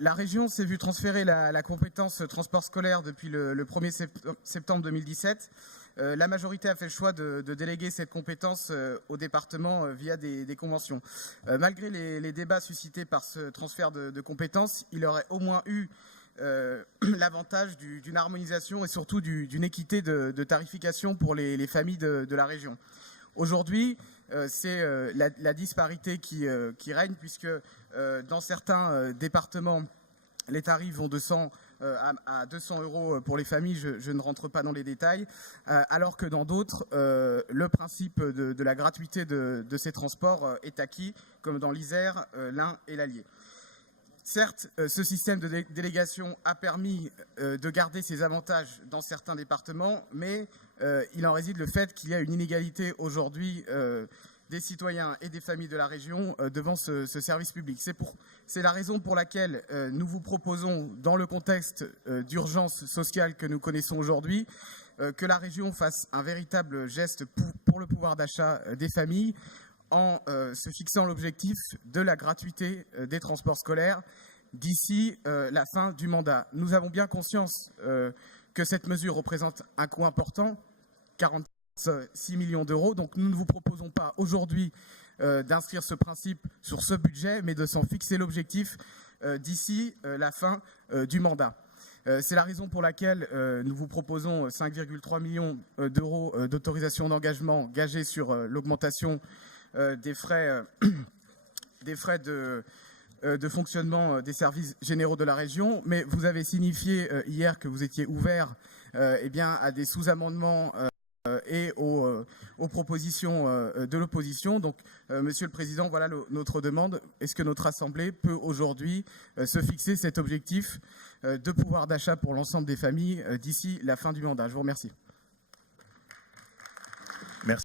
La région s'est vue transférer la compétence transport scolaire depuis le 1er septembre 2017. La majorité a fait le choix de déléguer cette compétence au département via des conventions. Malgré les débats suscités par ce transfert de compétences, il aurait au moins eu l'avantage d'une harmonisation et surtout d'une équité de tarification pour les familles de la région. Aujourd'hui, c'est la disparité qui règne, puisque dans certains départements, les tarifs vont de 100 à 200 € pour les familles, je ne rentre pas dans les détails, alors que dans d'autres, le principe de la gratuité de ces transports est acquis, comme dans l'Isère, l'Ain et l'Allier. Certes, ce système de délégation a permis de garder ses avantages dans certains départements, mais il en réside le fait qu'il y a une inégalité aujourd'hui des citoyens et des familles de la région devant ce service public. C'est la raison pour laquelle nous vous proposons, dans le contexte d'urgence sociale que nous connaissons aujourd'hui, que la région fasse un véritable geste pour le pouvoir d'achat des familles, en se fixant l'objectif de la gratuité des transports scolaires d'ici la fin du mandat. Nous avons bien conscience que cette mesure représente un coût important, 46 millions d'euros. Donc nous ne vous proposons pas aujourd'hui d'inscrire ce principe sur ce budget, mais de s'en fixer l'objectif d'ici la fin du mandat. C'est la raison pour laquelle nous vous proposons 5,3 millions d'euros d'autorisation d'engagement gagés sur l'augmentation des frais de fonctionnement des services généraux de la région. Mais vous avez signifié hier que vous étiez ouvert à des sous-amendements et aux propositions de l'opposition. Donc, Monsieur le Président, voilà notre demande. Est-ce que notre Assemblée peut aujourd'hui se fixer cet objectif de pouvoir d'achat pour l'ensemble des familles d'ici la fin du mandat? Je vous remercie. Merci.